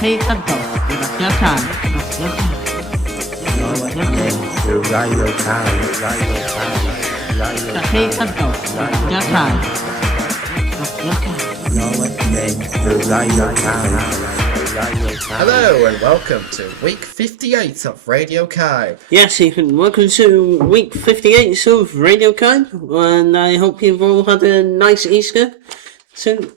Canto, Radio Time, Canto, Radio Time, Hello and welcome to week 58 of Radio Kai. Yes, Ethan, welcome to week 58 of Radio Kai, and I hope you've all had a nice Easter.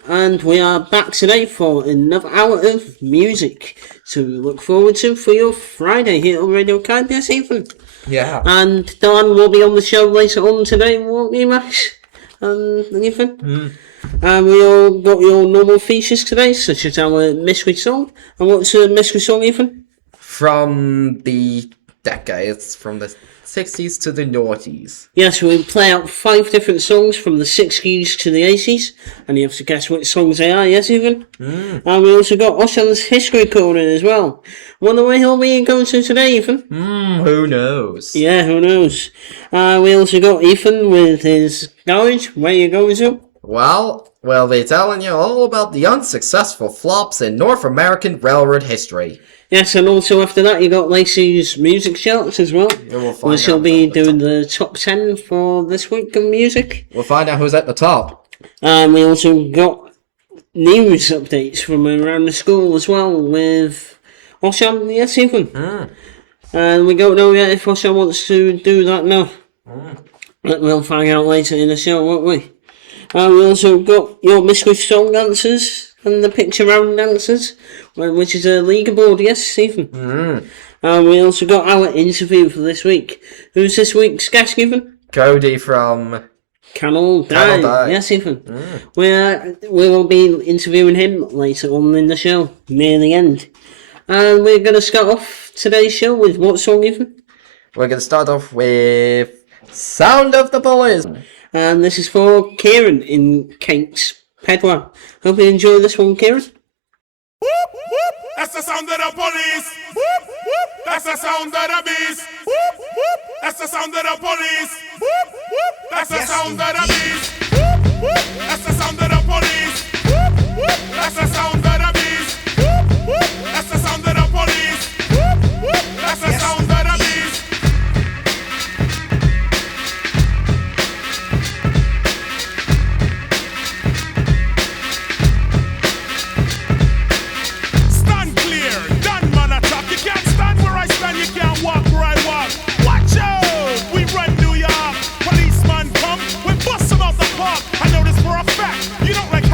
And we are back today for another hour of music to look forward to for your Friday here on Radio Kai. Yes, Ethan. Yeah. And Dan will be on the show later on today, won't you, Max? And Ethan? And we all got your normal features today, such as our mystery song. And what's a mystery song, Ethan? From the decades, from the 60s to the noughties. Yes, we play out 5 different songs from the 60s to the 80s, and you have to guess which songs they are, yes, Ethan? And we also got Oshan's History Corner as well. Wonder where he'll be going to today, Ethan? Who knows? Yeah, who knows? We also got Ethan with his garage. Where you going to? Well, we'll be telling you all about the unsuccessful flops in North American railroad history. Yes, and also after that you got Lacey's music charts as well. Where she'll be doing the top 10 for this week of music. We'll find out who's at the top. And we also got news updates from around the school as well with Oshan, yes, Ethan. And we don't know yet if Oshan wants to do that now. But we'll find out later in the show, won't we? And we also got your mystery song answers and the picture round answers, which is a leaderboard, yes, Stephen. And we also got our interview for this week. Who's this week's guest, Stephen? Cody from Canal Die. Yes, Stephen. We will be interviewing him later on in the show, near the end. And we're going to start off today's show with what song, Ethan? We're going to start off with Sound of the Police. And this is for Kieran in Kate's Pedwar. Hope you enjoy this one, Kieran. Whoop, whoop. That's the sound of the police. Whoop, whoop. That's the sound of the beast. Whoop, whoop. That's the sound of the police. Whoop, whoop. That's the sound of the beast. Whoop, whoop. That's the sound of the police. Whoop, whoop. That's the sound of the beast. Whoop, whoop. That's the sound of the police. Whoop, whoop. That's the sound of the beast. Stand clear, done man attack. You can't stand where I stand, you can't walk where I walk. Watch out, we run New York. Policeman come, we bust them out the park. I know this for a fact. You don't like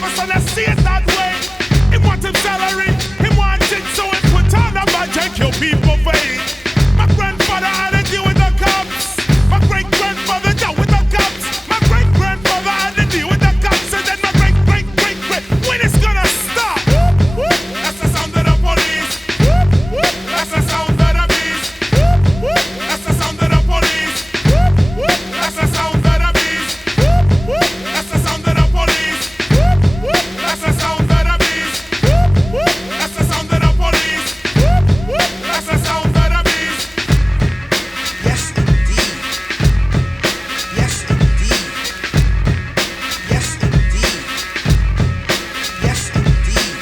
my son, I see it that way. He want him salary, he want it, so he put on a budget, kill people faith. My grandfather had to deal with the cops. My great-grandfather dealt with the cops. My great-grandfather had to deal with the cops. And then my great-great-great-great, when it's gonna stop? That's the sound of the police. That's the sound of the beast. That's the sound of the police. That's the sound of the beast. That's the sound of the police. That's the sound of the beast. That's the sound of the police. That's the sound of the beast. Yes, indeed. Yes, indeed. Yes, indeed. Yes, indeed.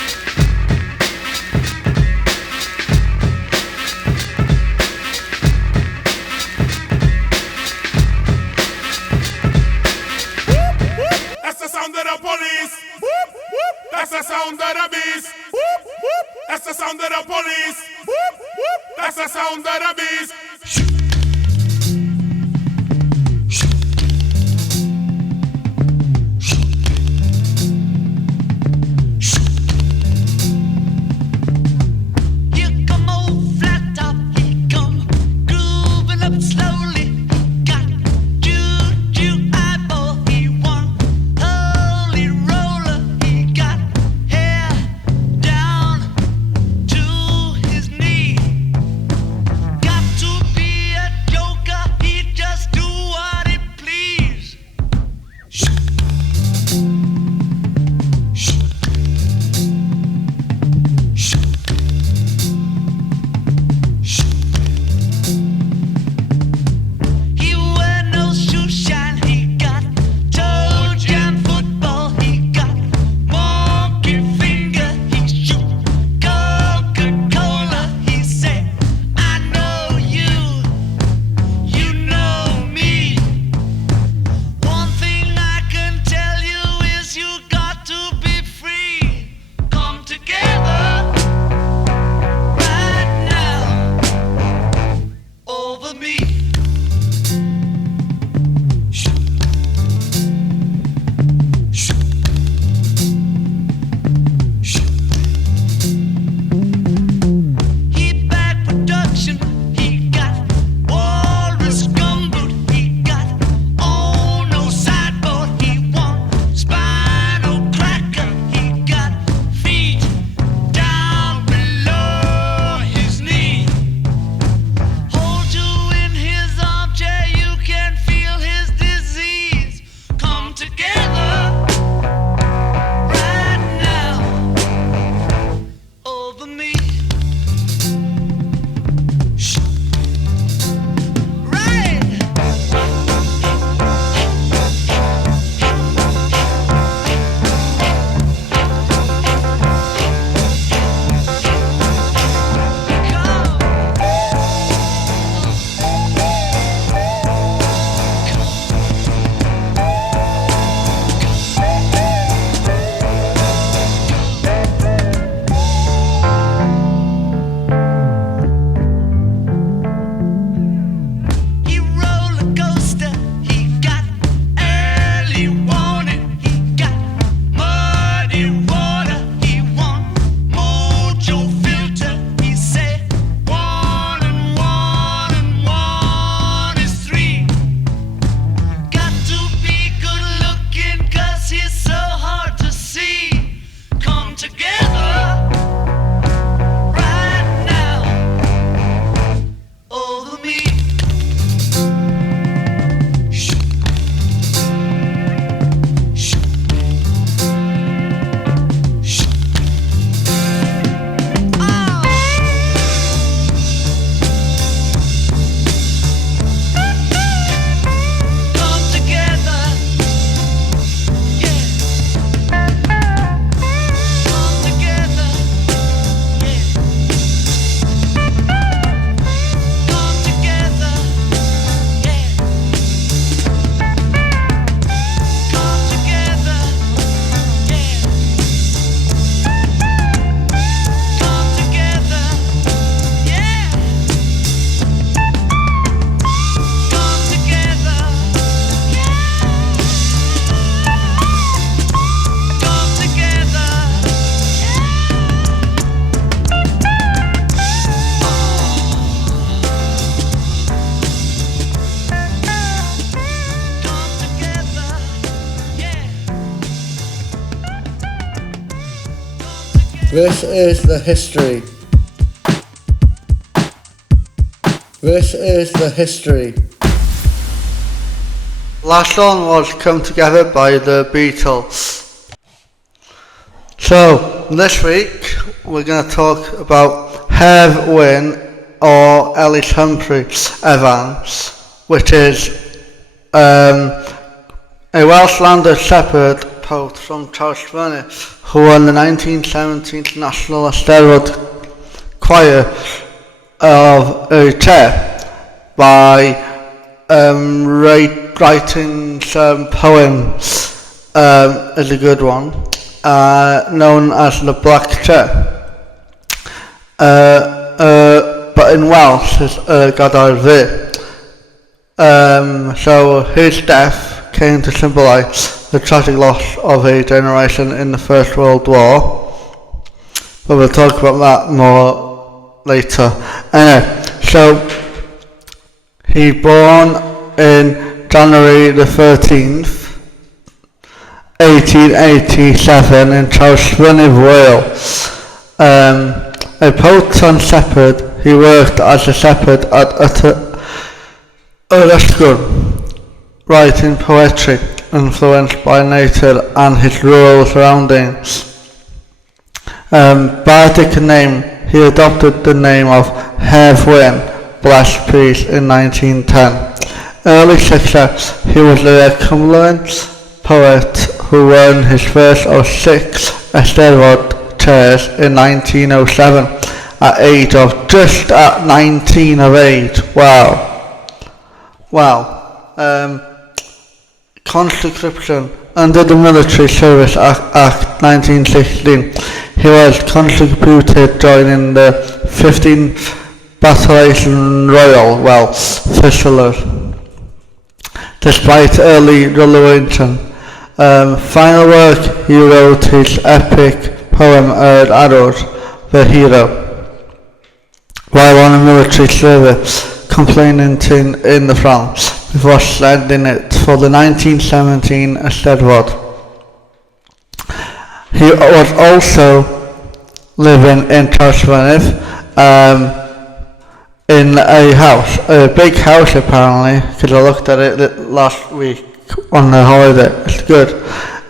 That's the sound of the police. That's the sound of the beast. That's the sound of the police. That's the sound of the beast. Here come old flat top, he come grooving up slowly. Got juju eyeball, he one holy roller. He got hair down to his knee. Got to be a joker, he just do what he please. He wear no shoe shine, he got toe jam football, he got monkey finger, he shoot Coca-Cola, he say, I know you, you know me. One thing I can tell you is you got to be free. Come together right now over me. He back production, he got walrus gumboot, he got on no sideboard, he want spinal cracker, he got feet down below his knee. Hold you in his armchair, you can feel his disease. Come together right now over me. Right. Come. This is the history. This is the history. Last song was Come Together by the Beatles. So, this week we're going to talk about Hedd Wyn or Ellis Humphrey Evans, which is a Welsh Landed Shepherd poet from Trawsfynydd who won the 1917 National Eisteddfod Choir of a chair by writing some poems is a good one, known as the Black Chair. But in Welsh it's Gadair Ddu. So his death came to symbolise the tragic loss of a generation in the First World War. But we'll talk about that more later. Anyway, so he born in January the 13th, 1887 in Trawsfynydd, Wales. A poet and shepherd, he worked as a shepherd at Yrysgwrn, writing poetry influenced by nature and his rural surroundings. Bardic name, he adopted the name of Hedd Wyn, blessed peace, in 1910. Early success, he was a Cumberland poet who won his first of 6 Eisteddfod chairs in 1907 at age of just at 19 of age. Wow. Conscription. Under the Military Service Act 1916, he was conscripted, joining the 15th Battalion Royal Welsh Fusiliers. Despite early relegation, final work, he wrote his epic poem Arrows, the Hero, while on a military service, complaining in the France, before sending it for the 1917 Eisteddfod. He was also living in Trawsfynydd, in a house, a big house apparently, because I looked at it last week on the holiday. It's good.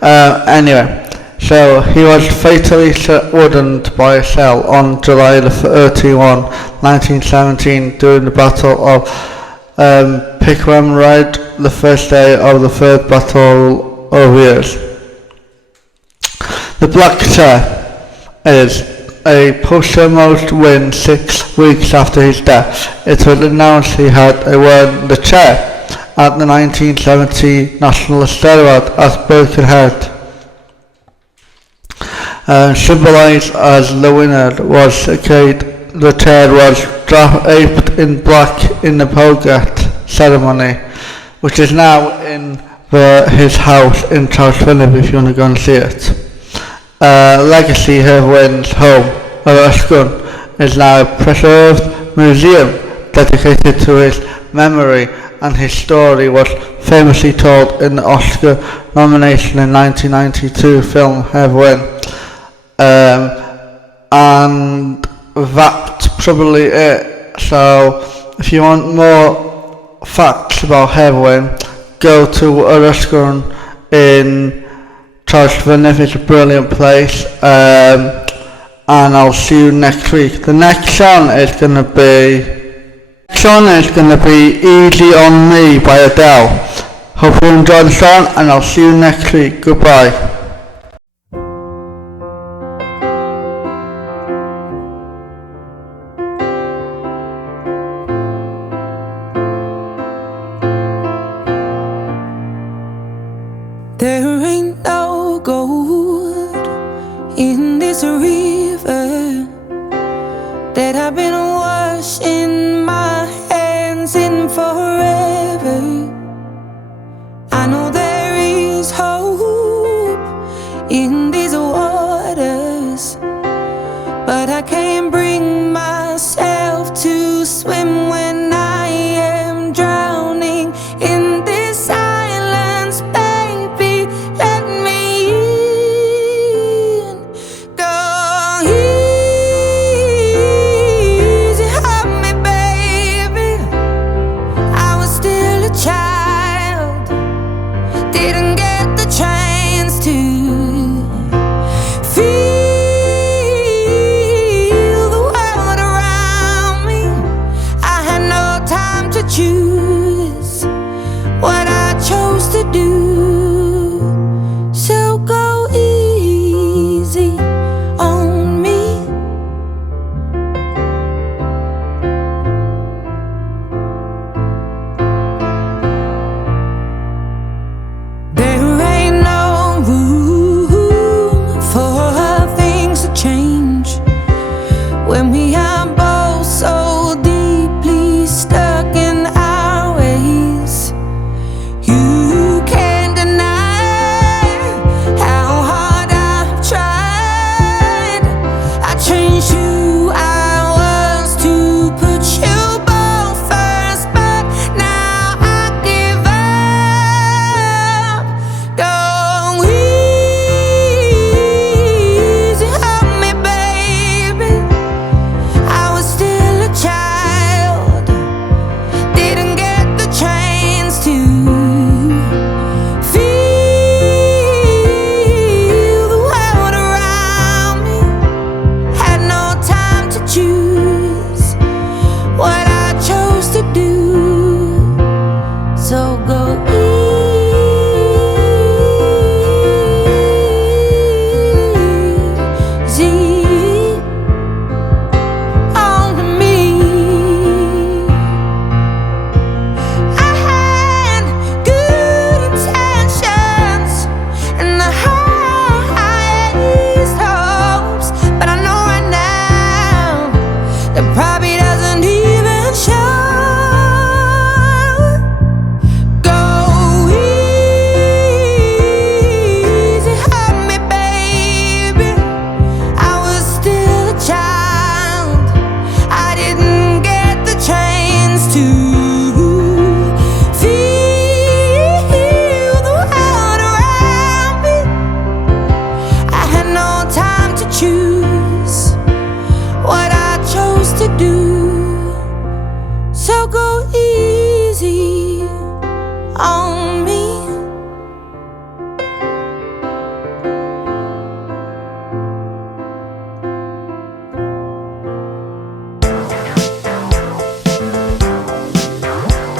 Anyway, so he was fatally wounded by a shell on July 31, 1917 during the Battle of Pickwam Red, the first day of the Third Battle of Years. The Black Chair is a posthumous win 6 weeks after his death. It was announced he had won the chair at the 1970 National Eisteddfod at Birkenhead. Symbolised as the winner was the chair was draped in black in the Pogget ceremony, which is now in his house in Trawsfynydd if you want to go and see it. Legacy Hedd Wyn's home, Yrysgwrn, is now a preserved museum dedicated to his memory, and his story was famously told in the Oscar nomination in 1992 film Hedd Wyn. And that's probably it. So if you want more facts about Hedd Wyn, go to Yrysgwrn in Trawsfynydd. It's a brilliant place. And I'll see you next week. The next song is going to be Easy on Me by Adele. Hope you enjoy the song, and I'll see you next week. Goodbye. There ain't no gold in this river that I've been washing my hands in forever. I know there is hope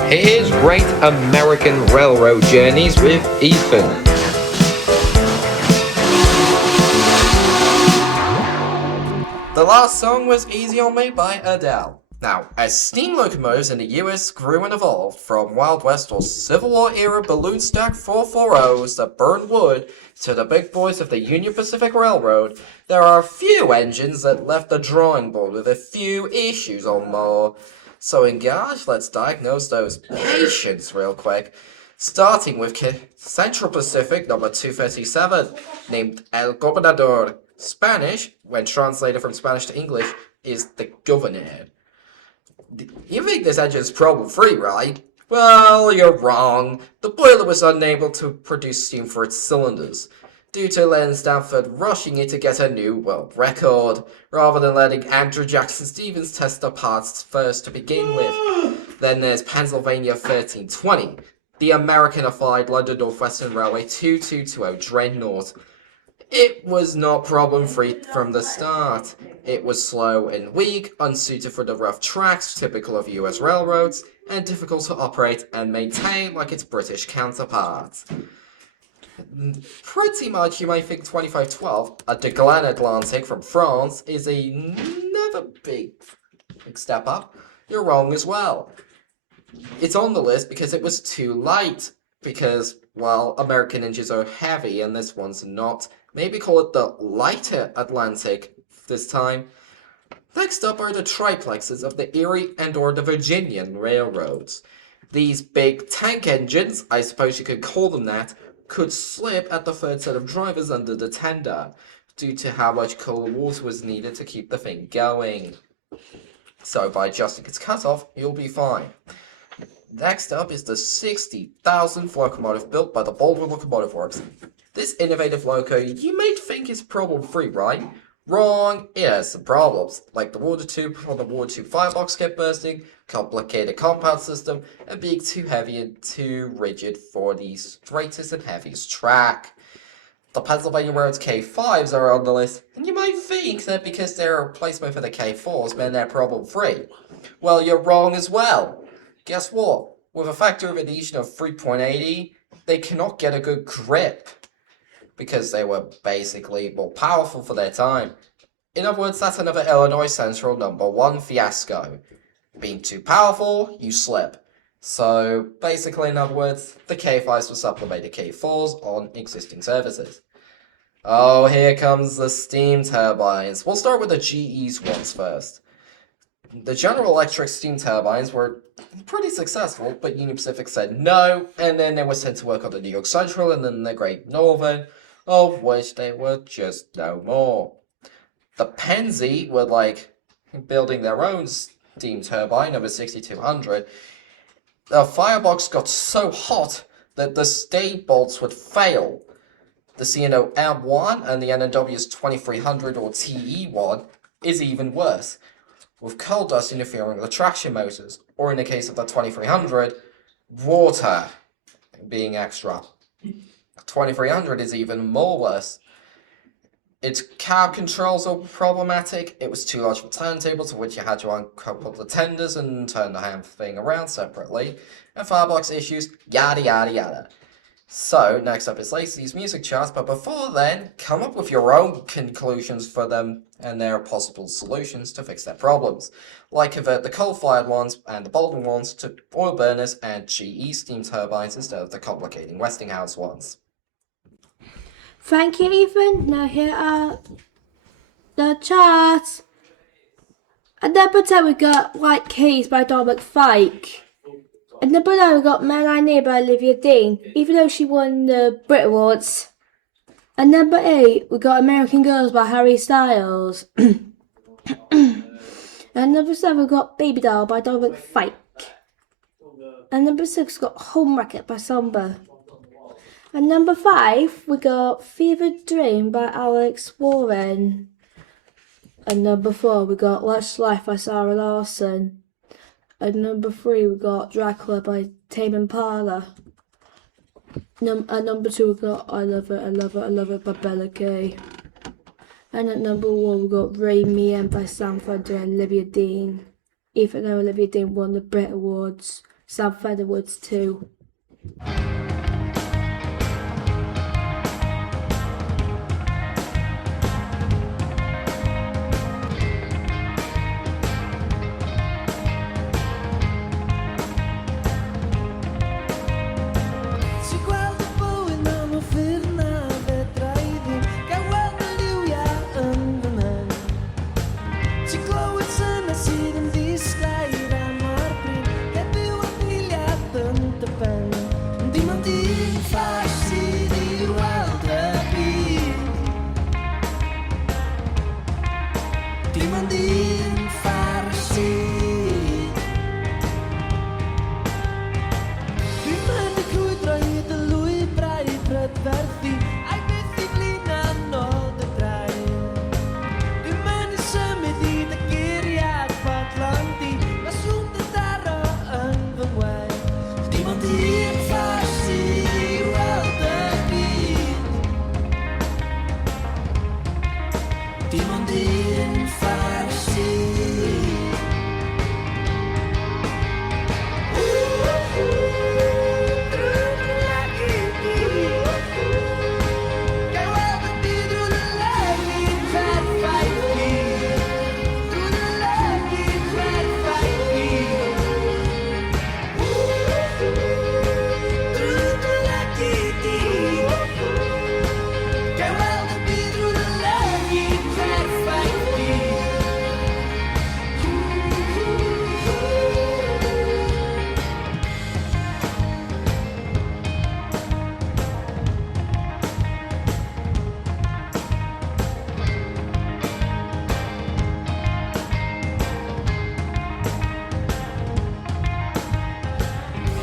Here's Great American Railroad Journeys with Ethan. The last song was Easy on Me by Adele. Now, as steam locomotives in the US grew and evolved from Wild West or Civil War era balloon stack 440s that burned wood to the big boys of the Union Pacific Railroad, there are a few engines that left the drawing board with a few issues or more. So gosh, let's diagnose those patients real quick. Starting with Central Pacific number 237, named El Gobernador. Spanish, when translated from Spanish to English, is the governor. You think this engine is problem-free, right? Well, you're wrong. The boiler was unable to produce steam for its cylinders, due to Len Stanford rushing it to get a new world record, rather than letting Andrew Jackson Stevens test the parts first to begin with. Then there's Pennsylvania 1320, the American-ified London Northwestern Railway 2220 Dreadnought. It was not problem-free from the start. It was slow and weak, unsuited for the rough tracks typical of US railroads, and difficult to operate and maintain like its British counterparts. Pretty much you might think 2512, a De Glen Atlantic from France, is another big step up. You're wrong as well. It's on the list because it was too light. Because, well, American engines are heavy and this one's not. Maybe call it the lighter Atlantic this time. Next up are the triplexes of the Erie and or the Virginian railroads. These big tank engines, I suppose you could call them that, could slip at the third set of drivers under the tender, due to how much cold water was needed to keep the thing going. So by adjusting its cutoff, you'll be fine. Next up is the 60,000th locomotive built by the Baldwin Locomotive Works. This innovative loco you may think is problem-free, right? Wrong, it has some problems, like the water tube on the water tube firebox kept bursting, complicated compound system, and being too heavy and too rigid for the straightest and heaviest track. The Pennsylvania Roads K5s are on the list, and you might think that because they're a replacement for the K4s meant they're problem-free. Well, you're wrong as well. Guess what? With a factor of adhesion of 3.80, they cannot get a good grip, because they were basically more powerful for their time. In other words, that's another Illinois Central #1 fiasco. Being too powerful, you slip. So, basically, in other words, the K5s will supplement the K4s on existing services. Oh, here comes the steam turbines. We'll start with the GE's ones first. The General Electric steam turbines were pretty successful, but Union Pacific said no, and then they were sent to work on the New York Central and then the Great Northern, of which they were just no more. The Pennsy were building their own steam turbine, number 6200. The firebox got so hot that the stay bolts would fail. The C&O M1 and the NNW's 2300 or TE1 is even worse, with coal dust interfering with the traction motors, or in the case of the 2300, water being extra. 2300 is even more worse. Its cab controls are problematic. It was too large for turntables, to which you had to uncouple the tenders and turn the damn thing around separately. And firebox issues, yada yada yada. So, next up is Lacey's music charts, but before then, come up with your own conclusions for them and their possible solutions to fix their problems. Like convert the coal-fired ones and the Baldwin ones to oil burners and GE steam turbines instead of the complicating Westinghouse ones. Thank you, Ethan. Now here are the charts. At number 10 we got White Keys by Dominic Fike. At number 9 we got Man I Need by Olivia Dean, even though she won the Brit Awards. At number 8 we got American Girls by Harry Styles. At number 7 we got Baby Doll by Dominic Fike. At number 6 we got Home Racket by Samba. At number 5 we got Fevered Dream by Alex Warren. At number 4 we got Lush Life by Sarah Larson. At number 3 we got Dracula by Tame Impala. At number 2 we got I Love It, I Love It, I Love It by Bella Kay. And at number 1 we got Rain Me In by Sam Fender and Olivia Dean. Even though Olivia Dean won the Brit Awards, Sam Featherwoods too. Si gweld y bywyd am y ffyrdd na fedrai ddim gael weld y liwiau yn fy mhen. Ti glywed syna sydd yn ddisgair am o'r bryd gael byw am eiliad yn dy ben. Dim ond un ffordd sydd i weld y byd. Dim ond un ffordd sydd. Dwi'n mynd y crwydro hyd y lwybrau prydferthu a'i beth i flin anodd y draed. Dwi'n mynd i symud i dy geiriad fodlon di ma swm dy daro yn fy ngwaith. Dim ond un ffordd sydd i weld y byd. Dim ond un ffordd sydd.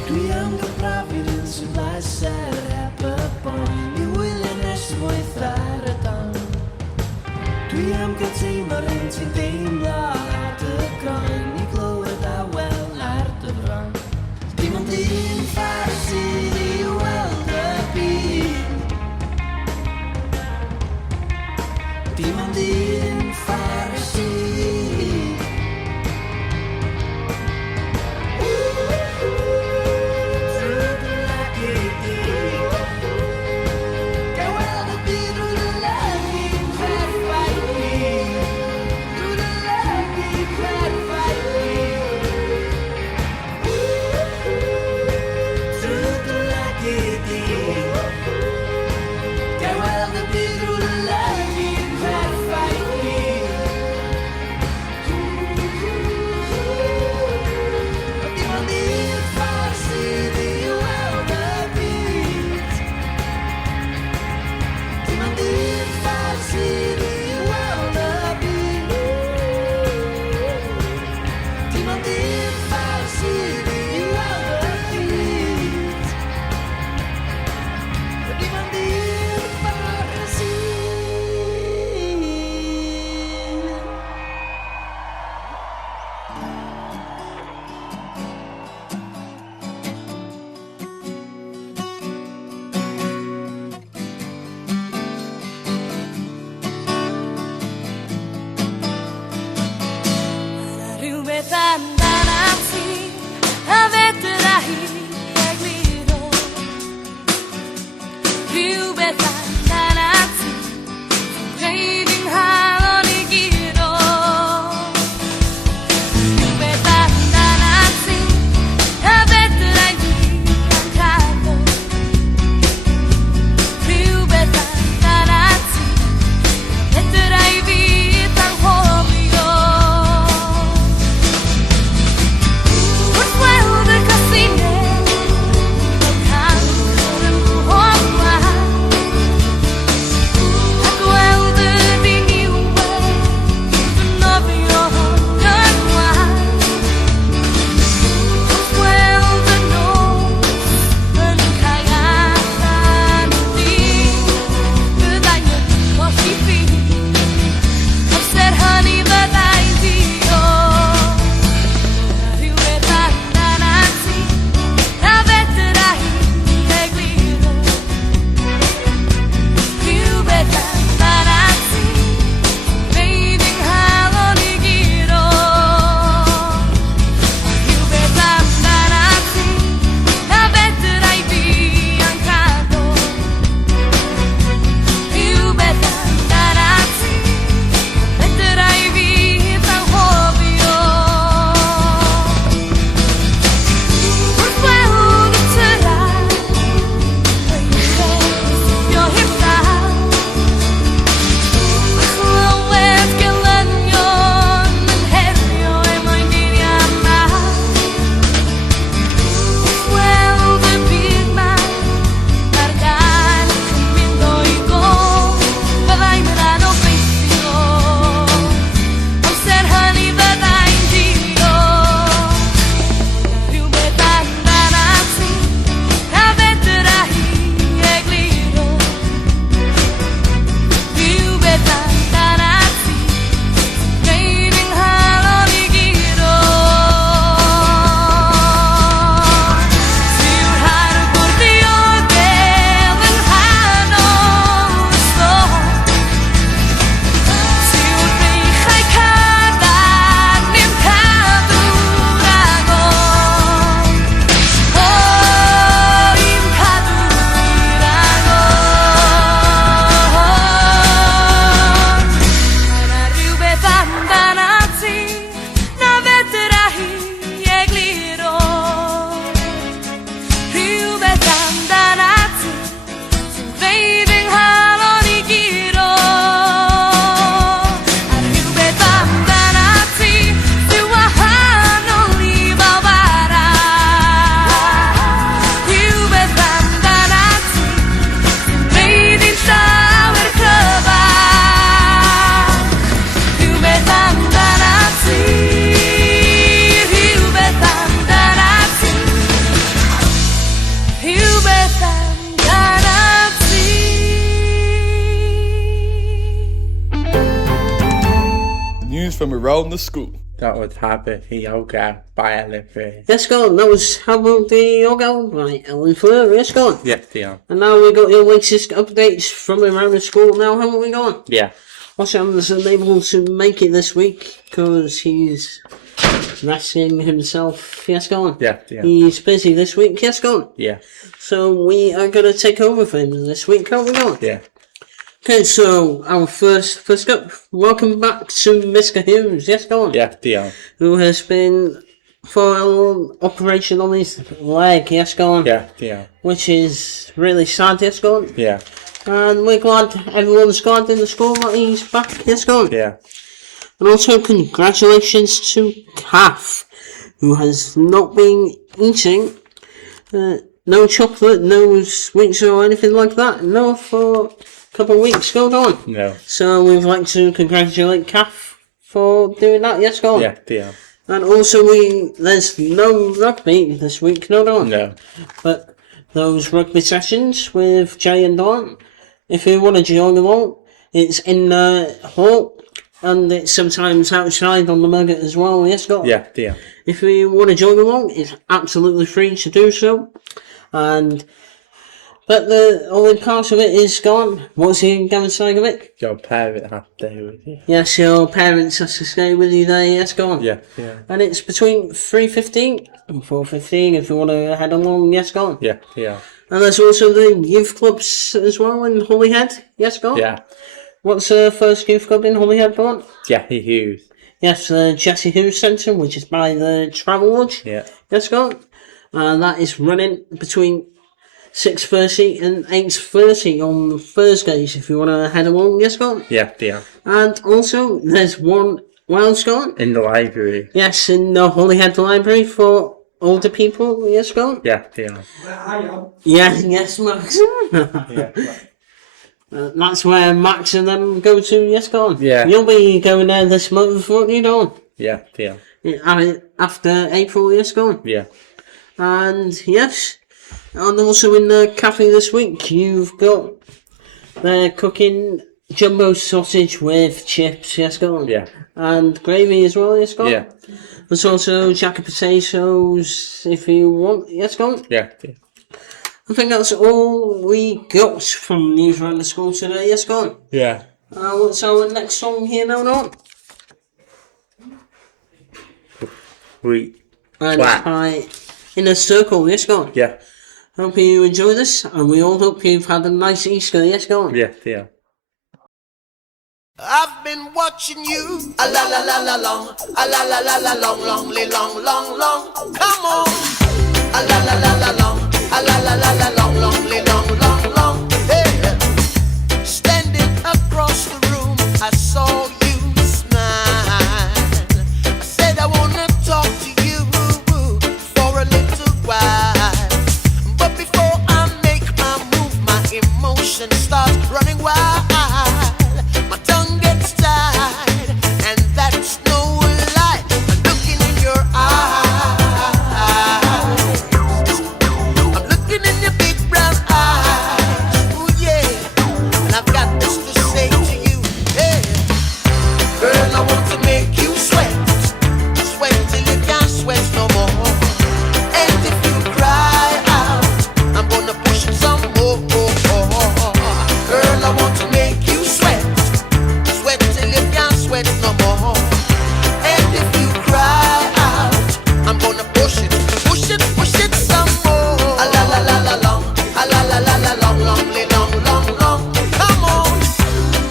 Dwi am gael brafod yn sy'n bleser heb y bon I wylio nes mwyth ar y don. Dwi am gael teimlo'r un ti'n deimlo ar dy groen I glywed a wel ar dy fron. Dim ond un ffordd sydd i weld y byd. Dim ond un ffordd sydd. Dim ond un ffordd sydd from around the school. That was Happy Yoga by Ellen Fleur. Yes, go on. That was How About the Yoga by Ellen Fleur. Yes, go on. Yes, Dion. And now we got your latest updates from around the school. Now, how are we going? Yeah. Osham's unable to make it this week because he's resting himself. Yes, go on. Yeah, yeah. He's busy this week. Yes, go on. Yeah. So we are going to take over for him this week. How are we going? Yeah. Okay, so our first up, welcome back to Mr. Hughes. Yes, go on. Yeah, Dion. Who has been for an operation on his leg. Yes, go on. Yeah, Dion. Which is really sad. Yes, go on. Yeah. And we're glad everyone's glad in the school that he's back. Yes, go on. Yeah. And also congratulations to Kath, who has not been eating no chocolate, no sweets or anything like that. No, for a couple of weeks. Go on. No. So we'd like to congratulate Kath for doing that. Yes, go on. Yeah, Dion. And also there's no rugby this week. No, no. No. But those rugby sessions with Jay and Dawn, if you want to join along, it's in the hall. And it's sometimes outside on the Nugget as well. Yes, go on. Yeah, Dion. If you want to join along, it's absolutely free to do so. But the only part of it is gone. What's the downside of it? Your parents have to stay with you. Yes, your parents have to stay with you there. Yes, go on. Yeah, yeah. And it's between 3:15 and 4:15 if you want to head along. Yes, go on. Yeah, yeah. And there's also the youth clubs as well in Holyhead. Yes, go on. Yeah. What's the first youth club in Holyhead, go on? Jesse Hughes. Yes, the Jesse Hughes Centre, which is by the Travel Lodge. Yeah. Yes, go on. That is running between 6:30 and 8:30 on Thursdays if you want to head along. Yes, go on. Yeah, Dion. And also, there's one Wales go on. In the library. Yes, in the Holyhead Library for older people. Yes, go on. Yeah, Dion. Yeah, yes, Max. Yeah. That's where Max and them go to. Yes, go on. Yeah. You'll be going there this month, won't you, Dawn? Yeah, Dion. After April, yes, go on. Yeah. And yes, and also in the cafe this week, you've got they're cooking jumbo sausage with chips. Yes, go on. Yeah. And gravy as well. Yes, go on. Yeah. There's also jacket potatoes if you want. Yes, go on. Yeah, Dion. I think that's all we got from news around the school today. Yes, go on. Yeah. What's our next song here now, Dawn? We. And it's by In a Circle. Yes, go on. Yeah. Hope you enjoy this, and we all hope you've had a nice Easter. Yes, go on. Yeah, Dion. I've been watching you. A la la la la long. A la la la la long, long, long, long, long. Come on. A la la la la long. A la la la la long, long, long, long, long. Hey. Standing across the room, I saw you smile. I said I wanna talk to you for a little while. But before I make my move, my emotions start running wild. My tongue gets tied, and that's no lie. I'm looking in your eyes. I'm looking in your big brown eyes. Ooh, yeah. And I've got this to say to you. Hey. Girl, I want to make you sweat. Sweat till you can't sweat no more. And if you cry out, I'm gonna push it some more. Girl, I want to make you sweat. Sweat till you can't sweat no more. And if you cry out, I'm gonna push it some more. A la la la la long, a la la la la long, long, long, long, long. Come on.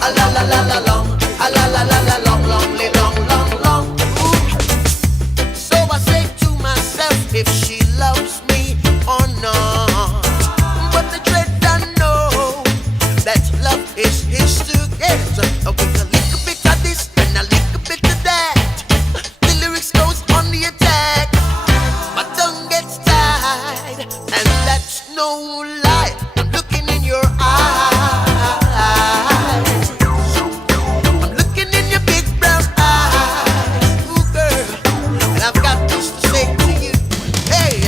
A la la la la long, a la la la la long, long, long, long, long. Ooh. So I say to myself, if she loves me or not. But the dread I know that love is his to get. With a little bit of this and a little bit of that, the lyrics goes on the attack. My tongue gets tied, and that's no lie. I'm looking in your eyes. I'm looking in your big brown eyes. Ooh, girl, and I've got this to say to you. Hey,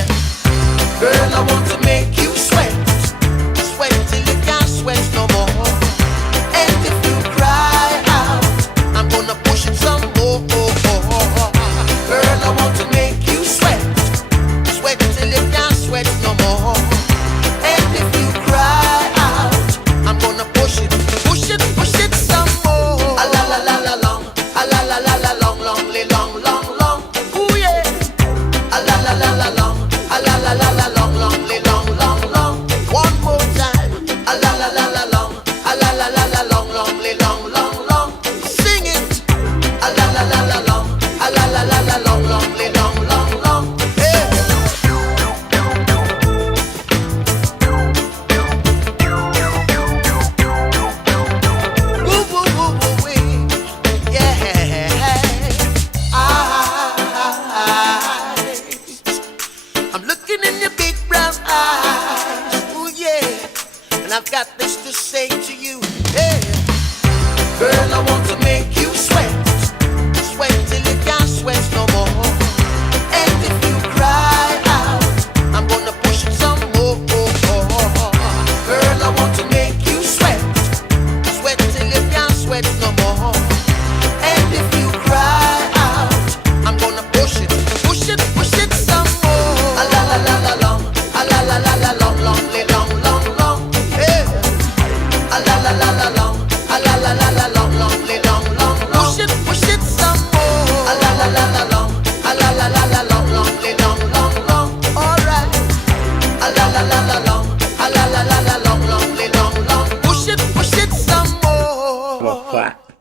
girl, I want to make you sweat. Sweat till you can't sweat no more. And if you cry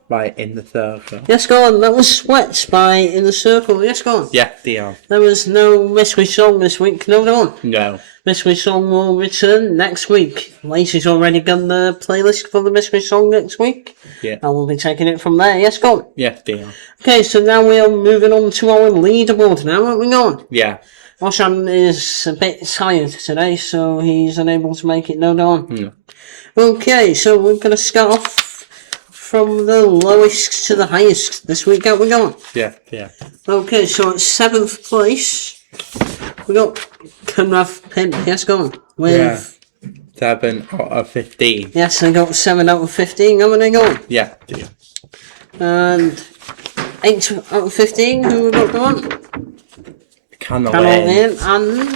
Right, in the circle. Yes, go on. That was Sweats by In the Circle. Yes, go on. Yeah, Dion. There was no mystery song this week. No, go on. No. Mystery song will return next week. Lacey's already got the playlist for the mystery song next week. Yeah. And we'll be taking it from there. Yes, go on. Yeah, Dion. Okay, so now we are moving on to our leaderboard now, aren't we going? Yeah. Oshan is a bit tired today, so he's unable to make it. No, on. Mm. Okay, so we're going to start off from the lowest to the highest this week. Out we going? Yeah, yeah. Okay, so at 7th place, we got Conrad Pimp. Yes, go on. With 7 out of 15. Yes, I got 7 out of 15. How many going? Yeah, Dion. And 8 out of 15. Who we got going? Cannot Lane and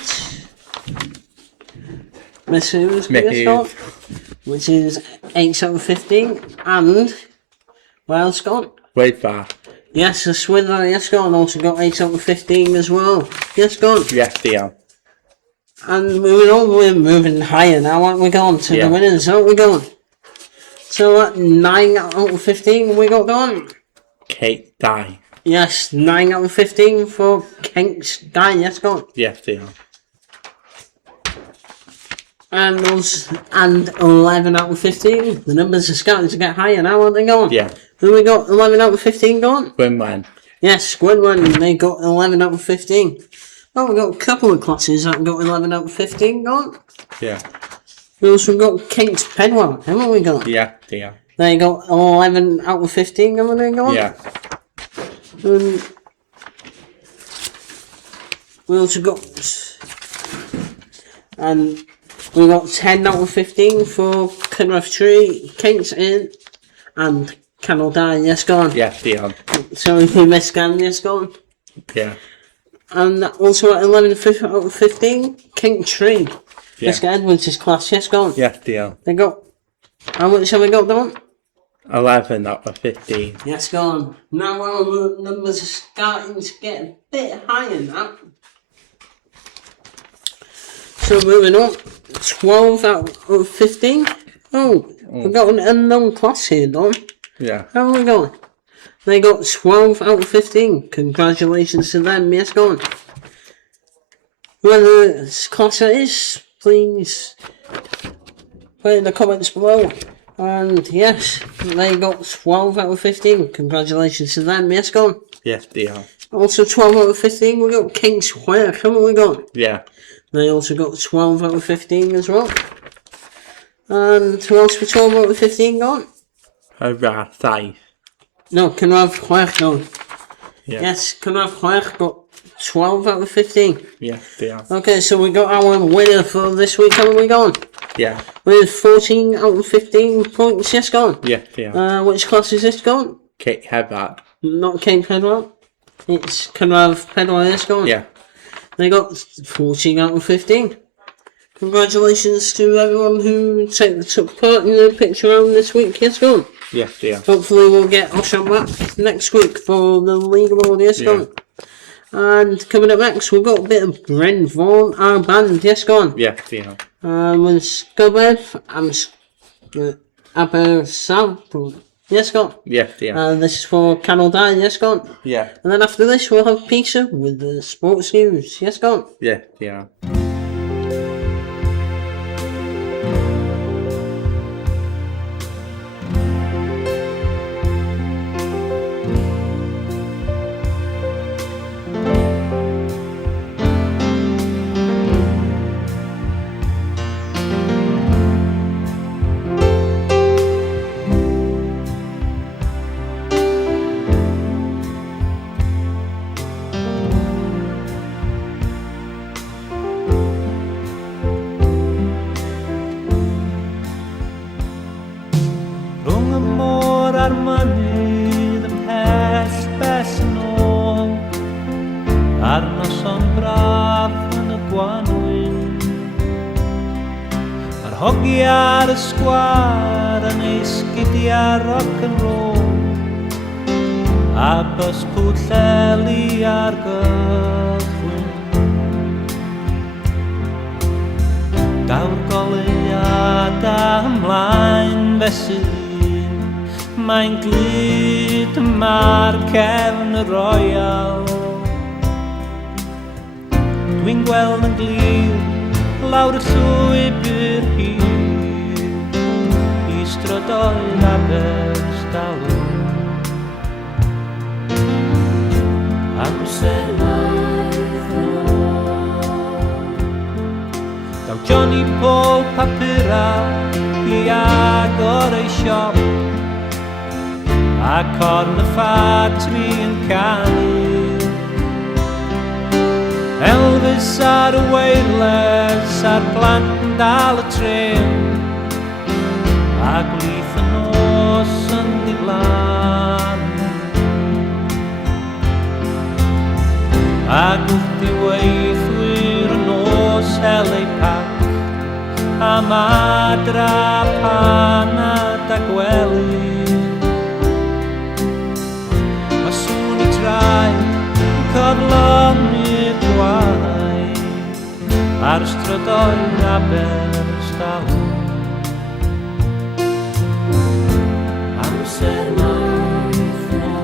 Miss Who's Miss gone, which is 8 out of 15. And where else gone? With that. Yes, the Swindler. Yes, gone. Also got 8 out of 15 as well. Yes, gone. Yes, Dion. And moving on, we're moving higher now, aren't we? Gone to the winners, aren't we? Going. So at 9 out of 15, we got gone. Kate Die. Yes, 9 out of 15 for Kate's Die. Yes, gone. Yes, Dion. And 11 out of 15. The numbers are starting to get higher now, aren't they? Going. Yeah. Who we got 11 out of 15 gone? When? Yes, Gwynwen, they got 11 out of 15. Oh, we got a couple of classes that got 11 out of 15 gone. Yeah. We also got Kate Penwell, haven't we got? Yeah, Dion. They got 11 out of 15, haven't they gone? Yeah. We also got... And we got 10 out of 15 for Kenrath Tree, Kate's Inn, and Canal Die, yes, gone. Yes, Dion. Sorry for Miss Gan, yes, gone. Yeah. And also at 11 out of 15, King Tree. Yeah. Miss Edwards' class, yes, gone. Yes, Dion. They got... How much have we got done? 11 out of 15. Yes, gone. Now our numbers are starting to get a bit higher now. So moving on, 12 out of 15. Oh, we've got an unknown class here, Don. Yeah. How are we going? They got 12 out of 15. Congratulations to them. Yes, go on. Whoever this class it is, please put in the comments below. And yes, they got 12 out of 15. Congratulations to them. Yes, go on. Yes, Dion. Also 12 out of 15, we got King Square. Haven't we got? Yeah. They also got 12 out of 15 as well. And who else for 12 out of 15 gone? Saif. No, Conrad Huech gone. Yeah. Yes, Conrad Huech got 12 out of 15. Yes, Dion. Okay, so we got our winner for this week, haven't we gone? Yeah. With 14 out of 15 points, yes, gone. Yes, Dion. Which class is this gone? Kate Herbert. Not Kate Pedwell. It's Conrad Pedwell, yes, gone. Yeah. They got 14 out of 15. Congratulations to everyone who took part in the picture round this week. Yes, go on. Yes, Dion. Hopefully we'll get Oshan back next week for the leaderboard. Yes, go on. And coming up next, we've got a bit of Brent Vaughan, our band. Yes, go on. Yes, Dion. With Scubeb and Aber Sample. Yes, go on. Yes, Dion. And this is for Canal Die. Yes, go on. Yeah. And then after this, we'll have pizza with the sports news. Yes, go on. Yes, Dion. Rhwng y môr a'r mynydd ymhell bell yn ôl, a'r noson braf yn y gwanwyn. Mae'r hogia ar y sgwar yn ei sgidiau rock and roll, a bys Pwllheli ar gychwyn. Daw'r goleuad a ymlaen fesul un, Mae'n glyd ma'r cefn y royal. Dwi'n gweld yn glir lawr y llwybr hir I strydoedd Aberystwyth. Amser maith yn ôl. Daw Johnny Paul papura I agor ei siop a corn y ffatri yn canu. Elvis ar y wireless a'r plant yn dal y tren a gwlith y nos yn ddiflannu. Ac wrth diweithwyr y nos LA Park am adra panad a gwely. Ma' sŵn I traed yn cyflawni'r gwaith ar strydoedd Aberystwyth. Amser maith yn ôl.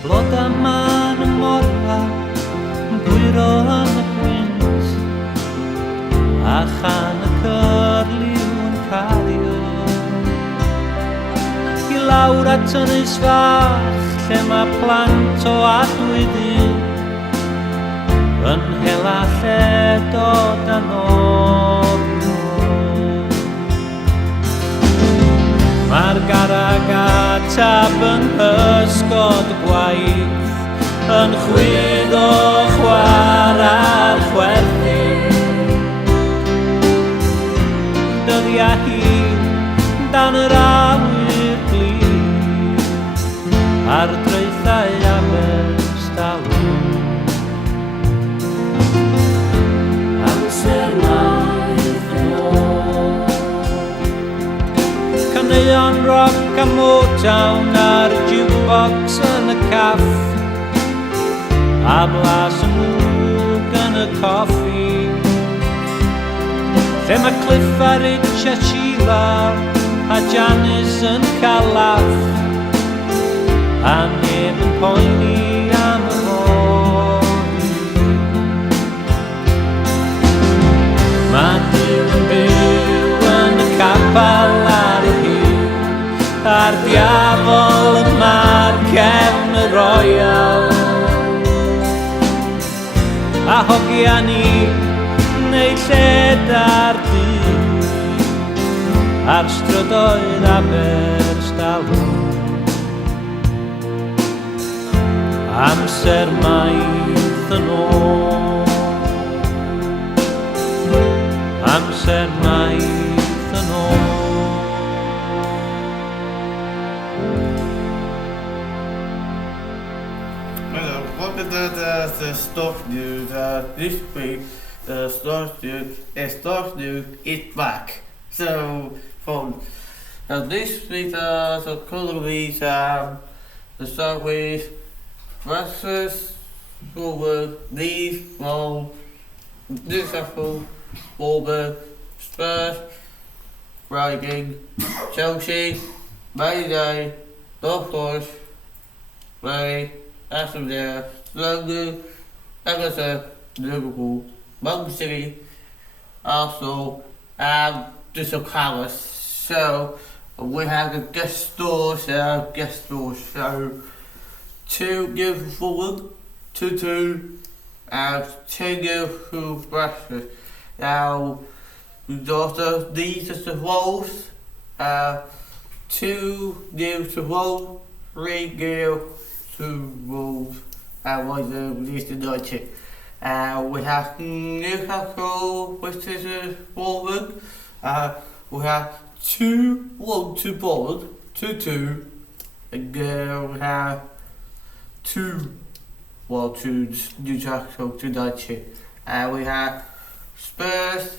Bloda man y morfa yn bwyro yn y gwynt a chan y cyrliw yn cario I lawr at ynys fach lle mae plant o adwyddi yn hela lled o danofio. Mae'r garag a tab yn hysgod y gwaith yn chwyddo chwarae'r chwerthu. Dyddiau hir dan yr awyr glid ar draethau Aberystwyth. Amser maith yn ôl. Caneuon rock a Motown ar y jukebox yn y caff a blas yn mwg yn y coffi lle mae Cliff a Rich a Sheila a Janice yn cael laff a neb yn poeni am y fory. Mae Dyw yn byw yn y capal ar y hyd a'r diafol yn ma'r cefn y royal a hogia ni neu lled ar dydd ar strydoedd Aberystwyth. Amser maith yn ôl. Amser maith yn ôl. What is the stuff news this week? The stuff news is back. So from this week, the colorways, the subways, breakfast, over these long, this apple, Wolver, Spurs, Riding, Chelsea, Mayday, Northwich, Ray, Aston Villa, London, Everton, Liverpool, Man City, Arsenal, and Crystal Palace. So we have a guest store. So 2 give forward, 2-2, and 10 give to Bradford. Now we've also these are the Wolves. 2 give to Wolves, 3 give to Wolves, and 1 give to Leeds United. We have Newcastle, which is a forward. We have 2-1 to Bournemouth, 2-2. And we have 2-1 to Newcastle United. We have Spurs,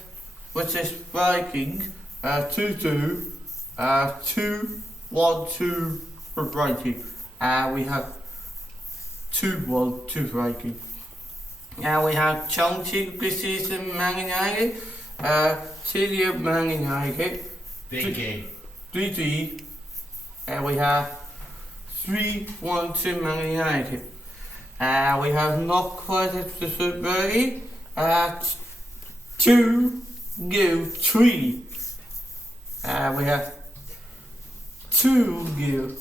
which is Vikings, 2-2. 2-1 to Brighton. We have 2-1 to Brighton. We have Chelsea, this is Man United. City of Man United. Big game. 3-3. We have 3-1 to Man United. We have not quite at the Sudbury. 2-3. We have 2-3.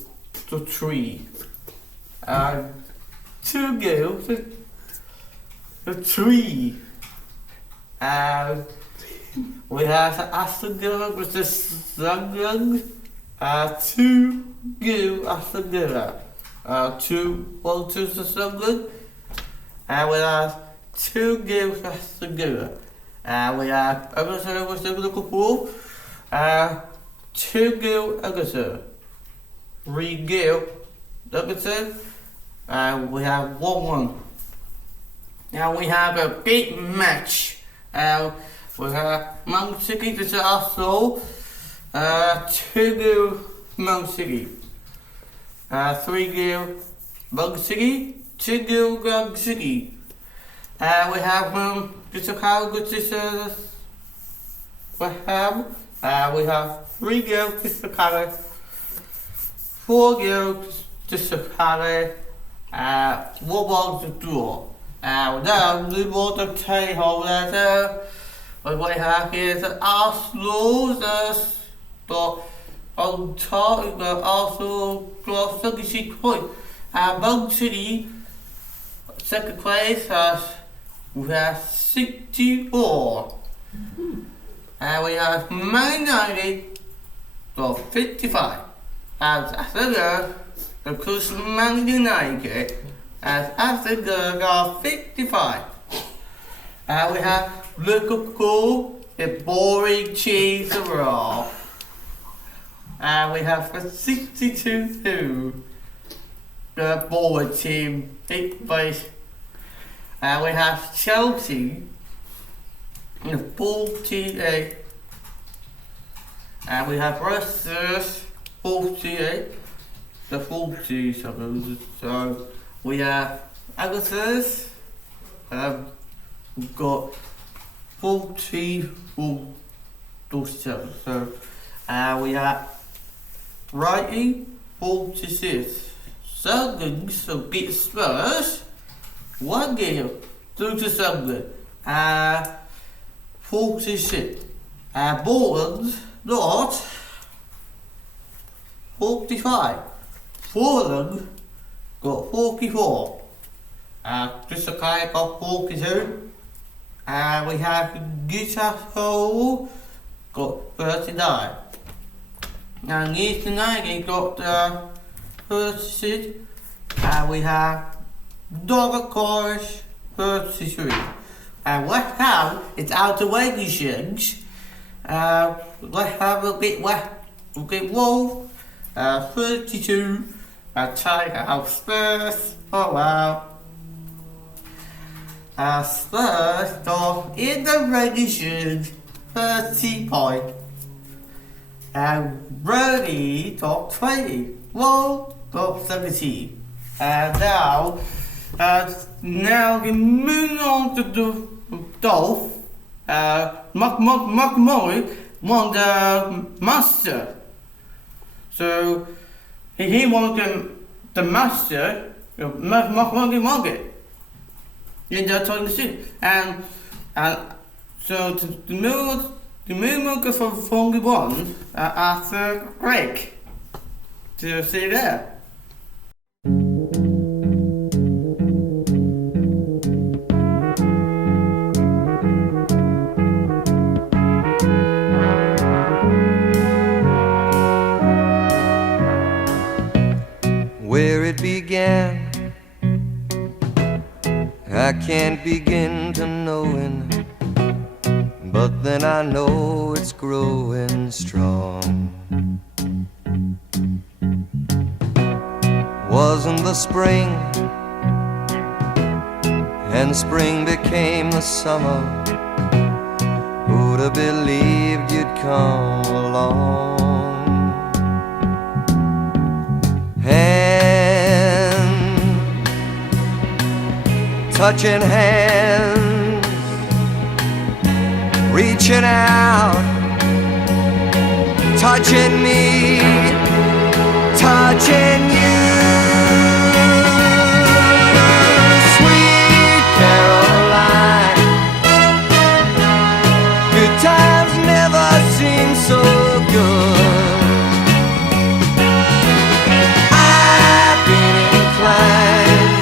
2-3. We have Aston Villa with the Sunderland. 2-0 Aston Villa. 2-1 to the Sunderland. We have 2-0 Aston Villa. We have Everton with the Liverpool. 2-0 Everton. 3-0 Everton. We have 1-1. Now we have a big match. We have Man City to Arsenal. 2-0 Man City. 3-0 Man City. 2-0 Man City. We have Crystal Palace with this West Ham. We have 3-0 Crystal Palace. 4-0 Crystal Palace. 1-1 to draw. Now we want to take home that what we have here is Arsenal got on top. Arsenal got 36 points. Man City second place we have 64. We have Man United got 55. After because Man United after got 55. We have Liverpool, the boring cheese roll. We have for 62 the boring team 8th place. We have Chelsea in 48. We have Leicester 48. The 40 suppose. So we have Everton. We've got 44. So we have Brighton 46. Sunderland so beat Spurs 1-0 through to Sunderland. 46. Bournemouth North 45. Fulham got 44. Crystal Palace got 42. We have Newcastle got 39. Now Leeds United got 36. We have Norwich Forest 33. West Ham is out of Wales. West Ham will get Wolves 32. Tiger Spurs. Oh wow. Spurs got in the relegation 30 points. Burnley got 20. Wolves got 17. Now we move on to the Dolph. McMurray won the Master. So he won the Master. McMurray won it in the 26. And so the move from Formula 1 after break. To see there. Where it began, I can't begin to knowing, but then I know it's growing strong. Wasn't the spring, and spring became the summer. Who'd have believed you'd come along? Hand, touching hands, reaching out, touching me, touching you. Sweet Caroline, good times never seem so good. I've been inclined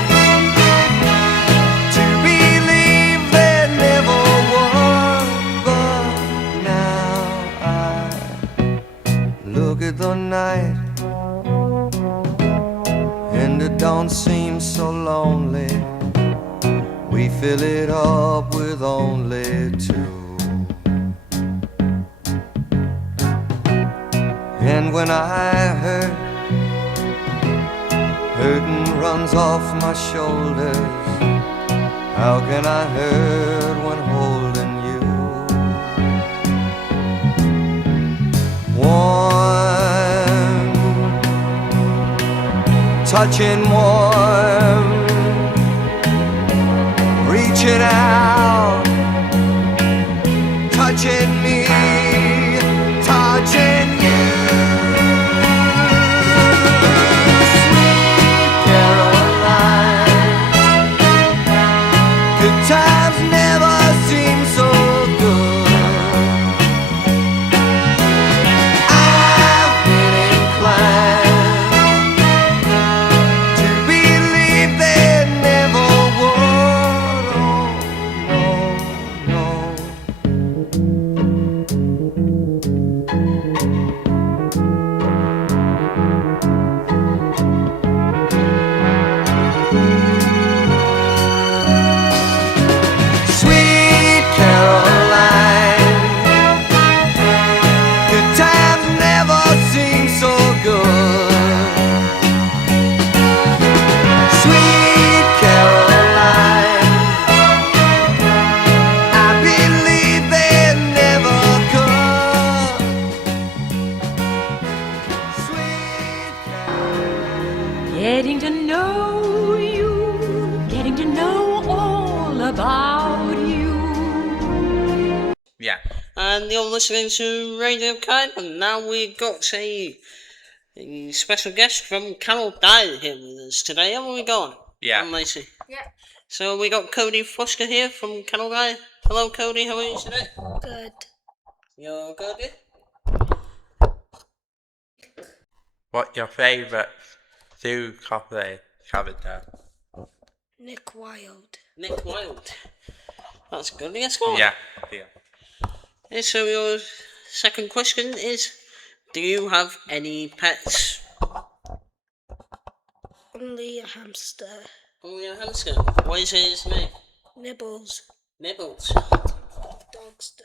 to believe there never was, but now I look at the night and it don't seem so lonely. We fill it up with only two. And when I hurt, hurting runs off my shoulders. How can I hurt when holding you? Warm, touching warm, reaching out, touching me, touching you. Sweet Caroline, good times never seem so good. I've been inclined to believe there never was. Oh, no, Sweet Caroline, good times never seem so good. Sweet Caroline, I believe they never could. Sweet Caroline. Getting to know you, getting to know all about you. Yeah. And you're listening to Radio Kite, and now we got a special guest from Carol Dye here with us today. How are we going? Yeah. I'm Lacey. Yeah. So we got Cody Foster here from Carol Dye. Hello, Cody. How are you today? Good. You're good. Yeah? What's your favourite zoo character? Nick Wilde. Nick Wilde. That's good. Yes, go on. Yeah. Yeah. Yeah, so your second question is, do you have any pets? Only a hamster. Only a hamster. What is his name? Nibbles. Nibbles. Dogs do.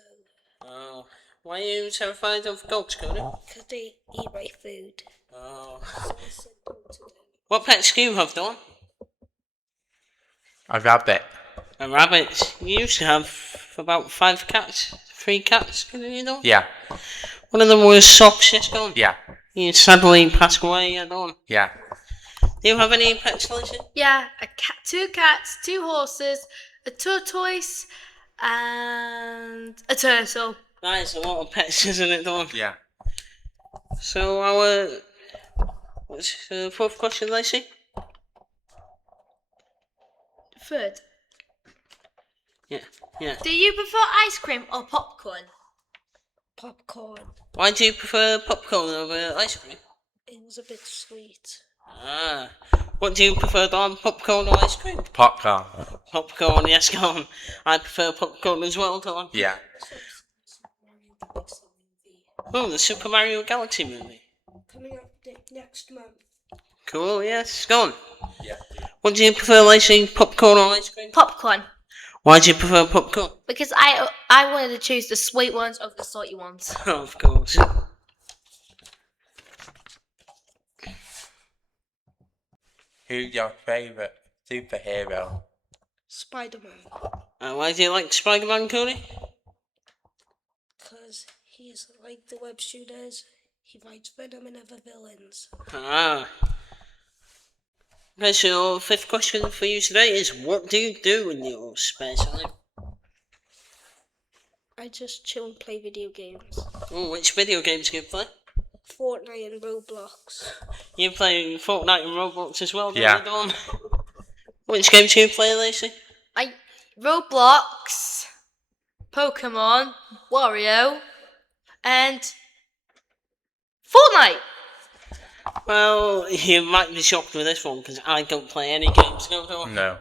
Oh. Why are you terrified of dogs, Cody? Because they eat my food. Oh. So I sent them to them. What pets do you have, Dawn? A rabbit. A rabbit. You used to have about 5 cats. 3 cats, you know? Yeah. One of them was Socks, yes, Dawn? Yeah. He sadly passed away, Dawn. Yeah. Do you have any pets, Lacey? Yeah, a cat, 2 cats, 2 horses, a tortoise, and a turtle. That is a lot of pets, isn't it, Dawn? Yeah. So what's the fourth question, Lacey? Third. Yeah. Do you prefer ice cream or popcorn? Popcorn. Why do you prefer popcorn over ice cream? It was a bit sweet. Ah. What do you prefer, Dawn? Popcorn or ice cream? Popcorn. Popcorn, yes, Dawn. I prefer popcorn as well, Dawn. Yeah. Oh, the Super Mario Galaxy movie. Coming up next month. Cool, yes. Go on. Yeah. What do you prefer, Lacey? Popcorn or ice cream? Popcorn. Why do you prefer popcorn? Because I wanted to choose the sweet ones over the salty ones. Of course. Who's your favourite superhero? Spider-Man. Why do you like Spider-Man, Cody? Because he's like the web shooters. He fights Venom and other villains. Ah. Okay, so your fifth question for you today is, what do you do in your spare time? I just chill and play video games. Oh, which video games do you play? Fortnite and Roblox. You play Fortnite and Roblox as well, don't Yeah. you, Dawn? Which games do you play, Lacey? Roblox, Pokemon, Wario, and Fortnite. Well, you might be shocked with this one, because I don't play any games, no, Dawn. No.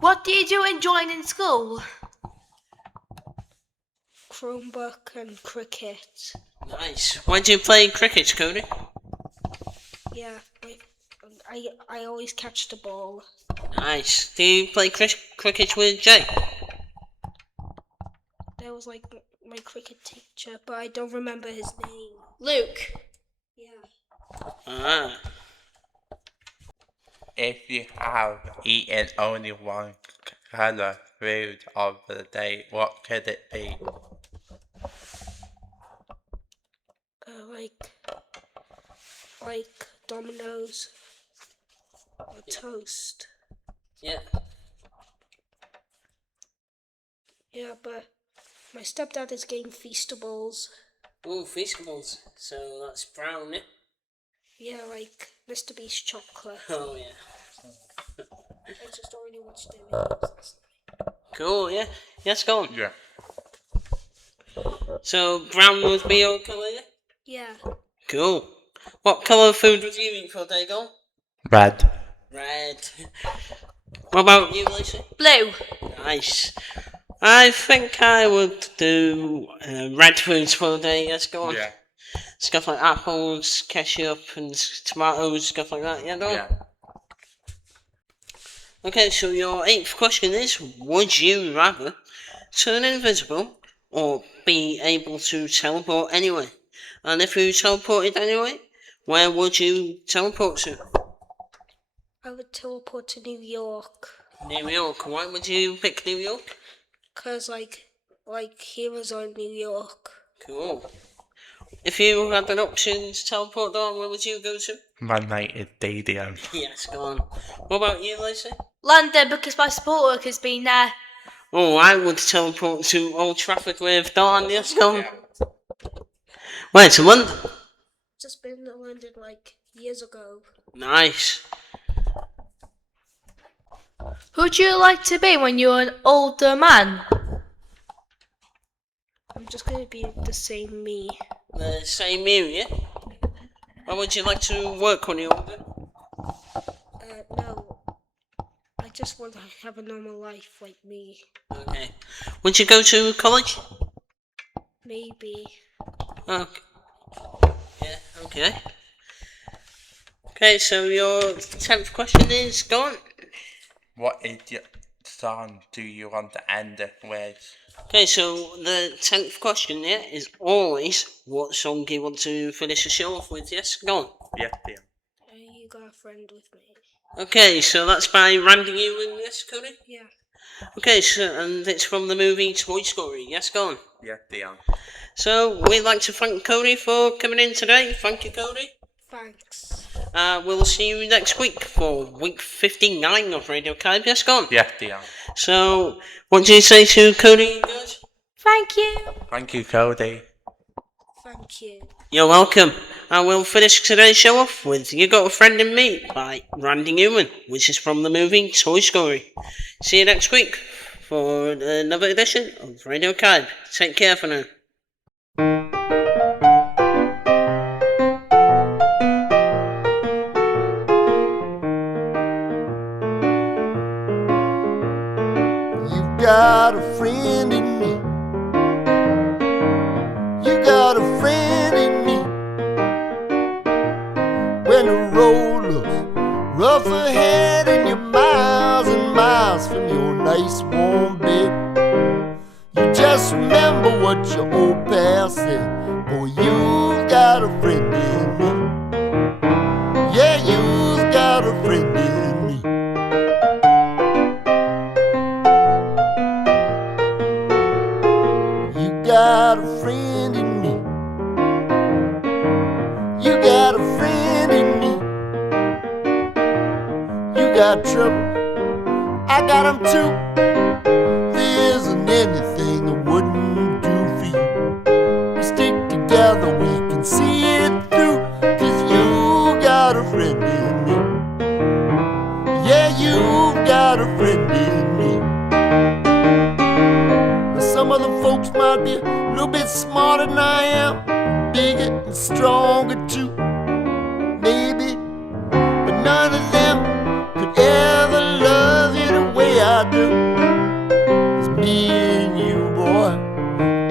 What do you do enjoying in school? Chromebook and cricket. Nice. When do you play cricket, Cody? Yeah, I always catch the ball. Nice. Do you play cricket with Jay? That was like my cricket teacher, but I don't remember his name. Luke. Yeah. Ah. If you have eaten only one colour food of the day, what could it be? Like Domino's or toast. Yeah. Yeah, but my stepdad is getting Feastables. Oh, Feastables. So that's brown, yeah? Yeah, like Mr. Beast chocolate. Oh, yeah. I just already watched the videos last night. Cool, yeah. Yes, go on. Yeah. So, brown would be your colour, yeah? Yeah. Cool. What colour of food would you eat for a day, Dagon? Red. Red. What about you, Lacey? Blue. Nice. I think I would do red foods for the day, yes, go on. Yeah. Stuff like apples, ketchup and tomatoes, stuff like that, yeah, go on. Yeah. Okay, so your 8th question is, would you rather turn invisible or be able to teleport anywhere? And if you teleported anywhere, where would you teleport to? I would teleport to New York. New York. Why would you pick New York? Cause like heroes are in New York. Cool. If you had an option to teleport on, where would you go to? Man United Stadium. Yes, go on. What about you, Lacey? London, because my support work has been there. Oh, I would teleport to Old Trafford with Dawn, yes, go on. Where, to London? Just been to London like years ago. Nice. Who'd you like to be when you're an older man? I'm just gonna be the same me. The same you, yeah? Where would you like to work when you're older? No. I just want to have a normal life like me. Okay. Would you go to college? Maybe. Okay. Yeah, okay. Okay, so your 10th question is gone. What is your song do you want to end it with? Okay, so the 10th question here is always what song do you want to finish the show off with? Yes, go on. Yes, dear. You got a friend with me. Okay, so that's by Randy Newman, yes, Cody? Yeah. Okay, so and it's from the movie Toy Story, yes, go on. Yes, dear. So we'd like to thank Cody for coming in today. Thank you, Cody. Thanks. We'll see you next week for week 59 of Radio Caribe. Yes, go on. Yes, dear. So, what do you say to Cody, guys? Thank you. Thank you, Cody. Thank you. You're welcome. I will finish today's show off with You Got a Friend in Me by Randy Newman, which is from the movie Toy Story. See you next week for another edition of Radio Caribe. Take care for now. Got a friend in me. You got a friend in me. When the road looks rough ahead and miles from your nice warm bed. You just remember what your old pal said. Boy, you've got a friend in me. Yeah, you've got a friend in me. You got a friend in me. You got a friend in me. You got trouble, I got 'em too. There isn't anything I wouldn't do for you. We stick together, we can see it through. 'Cause you got a friend in me. Yeah, you've got a friend in me. Now some other folks might be a little bit smarter than I am, bigger and stronger too, maybe, but none of them could ever love you the way I do. It's me and you, boy,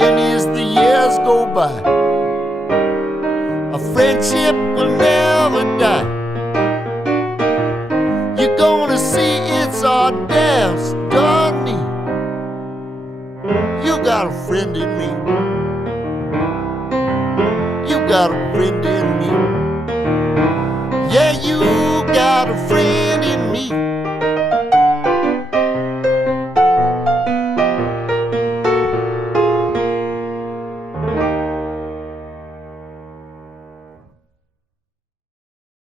and as the years go by, our friendship will never die. You're gonna see it's our destiny. You got a friend in me. You got a friend in me. Yeah, you got a friend.